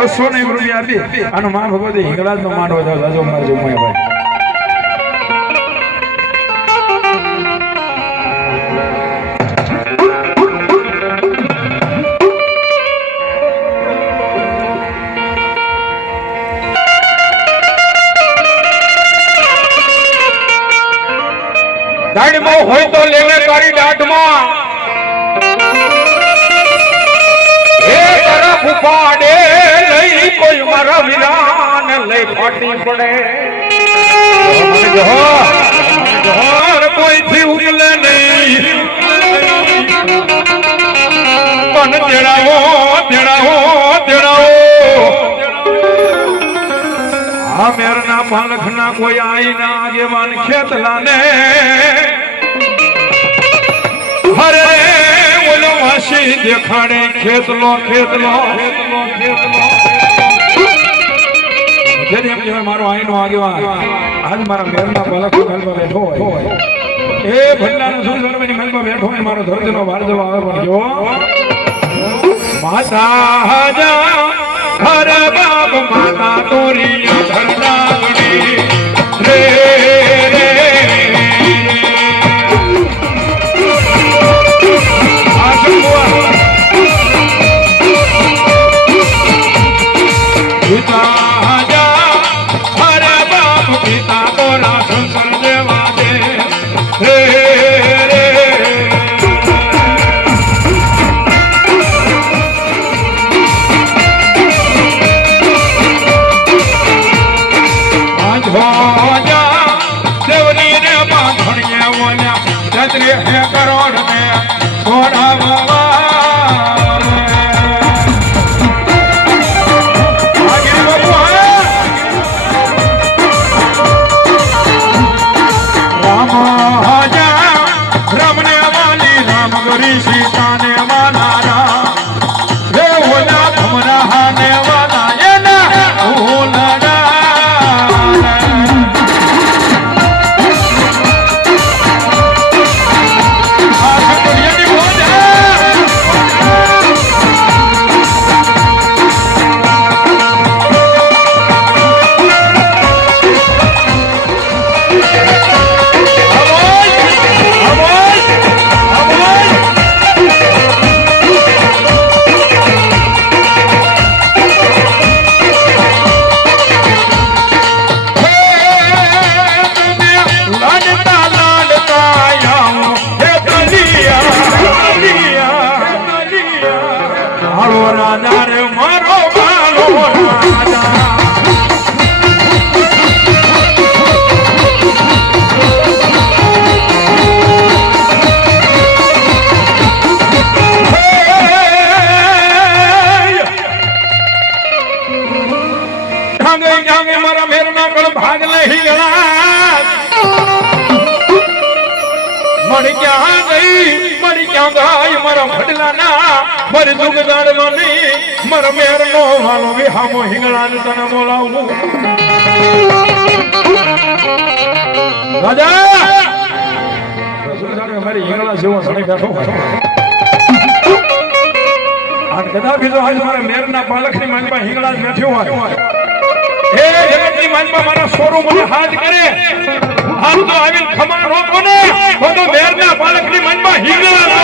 200 ને રૂપિયા આપી અને માં ભગવતી હિંગળાજ નો માંડવો જાજો મારજો ભાઈ દાડમાં હોય તો લેલે તારી દાઢમાં એ તરફ ઉપાડે લઈ કોઈ મારા વિરાન લઈ ફાટી પડે કોઈથી ઉગલે નહીં પણ તેડાવો તેડાવો તેડાવો આ મેરના પાલખના કોઈ આઈના આગેવાન ખેતલાને હરે ઓલો વાસી દેખાડે ખેતલો ખેતલો ખેતલો ખેતલો જેને એમ કહેવાય મારો આઈનો આગેવાન આજ મારા મેરના પાલખનો મેલમાં બેઠો હોય એ ભંડારા સુરધર્મની મેલમાં બેઠો હોય મારો ધરતીનો વાર જવા આવે પણ જો માતા જા હર બાપ માતા તોરી ધરનાગણી રે રે પિતા જા હર બાપ પિતા તોરા સંસાર દેવા દે રે રે દેવની રે બાંધણીએ ઓલ્યા જત્રી હે કરોડ ને સોડા સીતાને વાનારા રે ઓલા ભમરા ને વાલા એના ઓલડા આ સકરિયાની રાજા રે મારો બાલો રાજા જાંગે મારા મેરના કળ ભાગ લઈ ગયા મળી ક્યાં ગઈ મળી ક્યાં ગાય મારા ભડલાના મારી દુઃખ ગાડમાં નહીં મારા મેર નો વાલો વિહામો હિંગળાને તને બોલાવું રાજા મારી હિંગળા જેવો સણી બેઠો આ કદાચ જો આજ મારા મેરના પાલખની માનપા હિંગળા જ બેઠ્યો હોય હે જગતની માનપા મારા સોરું મને હાથ કરે આમ તો આવીને ખમા રોકો ને તો મેરના પાલખની માનપા હિંગળા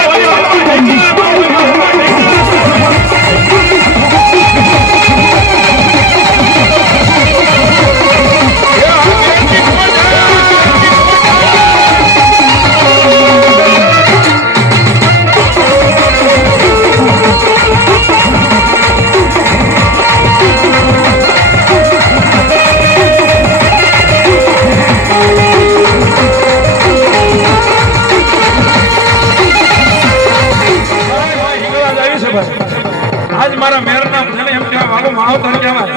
આજ મારા મેરના મને એમ કહેવા વાલો માવતર કહેવાય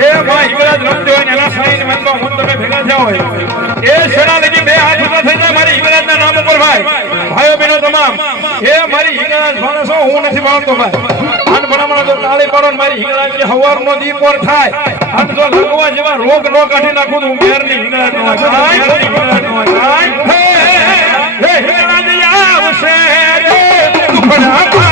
એ ભાઈ હિંગળાજ રમતે હોય ને એના સાઈની મનમાં હું તમે ભેગા થયા હોય એ શેરા લગી બે હાથ ઉભા થઈ જાય મારી હિંગળાજના નામ ઉપર ભાઈ ભાઈઓ બહેનો તમામ એ મારી હિંગળાજ માણસો હું નથી માનતો ભાઈ આન ભણામણા જો તાળી પાડો ને મારી હિંગળાજની હવારનો દીપોર થાય આન જો લગવા જેવા રોગ નો કાઢી નાખું તો મેરની હિંગળાજ નો હે હિંગળાજ આવશે રે તું ભણા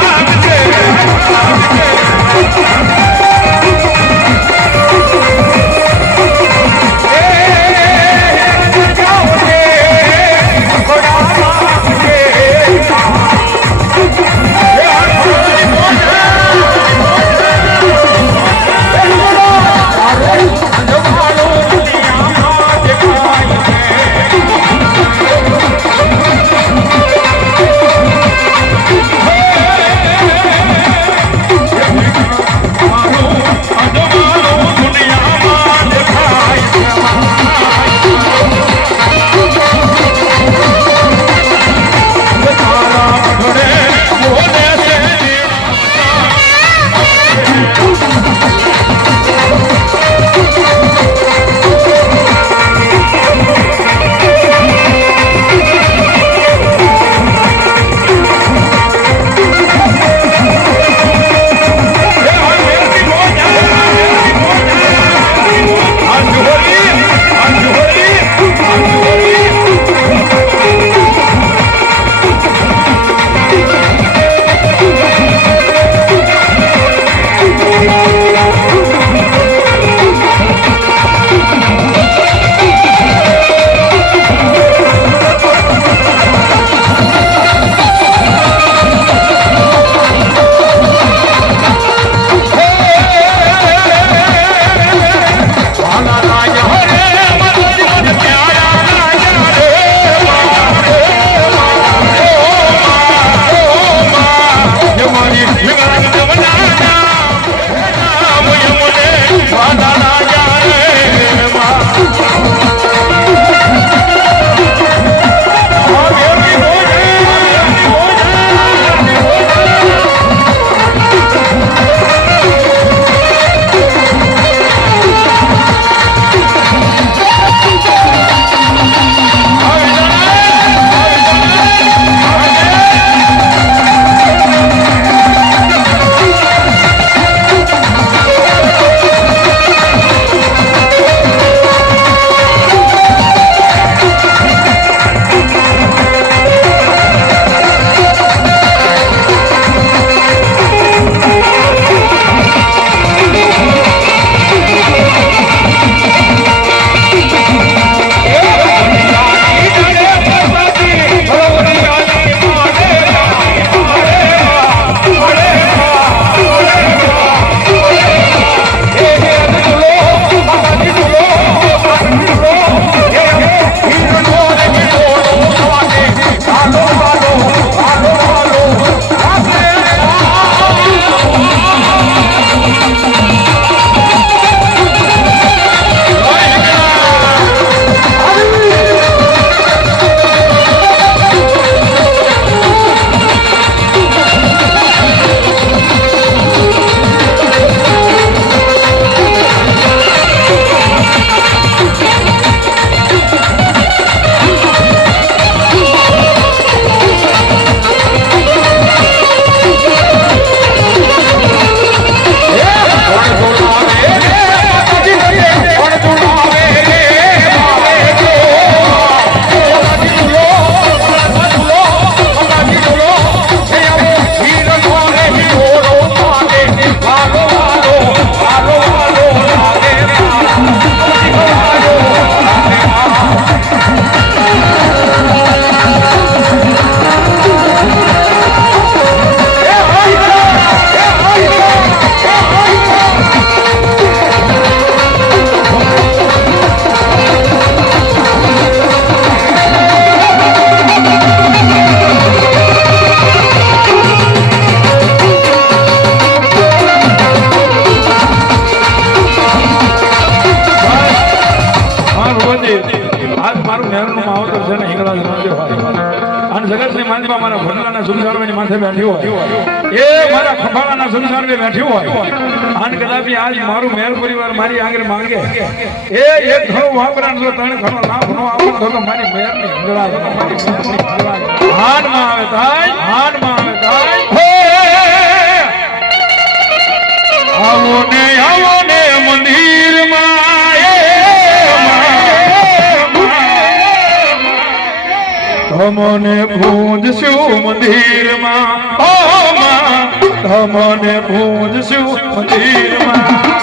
માથે બેઠી હોય એ મારા ખંભાળાના સંસાર में બેઠી હોય અને કદાચ આજ મારું મહેલ પરિવાર મારી આગળ માંગે એ એક ઘણો વાપરાણ જો તને ઘણો લાભ નો આપો તો મારી મહેલ ની હિંગળા હાન માં આવે થાય આવો ને મંદિર તમને પૂજશું મંદિરમાં ઓ માં તમને પૂજશું મંદિરમાં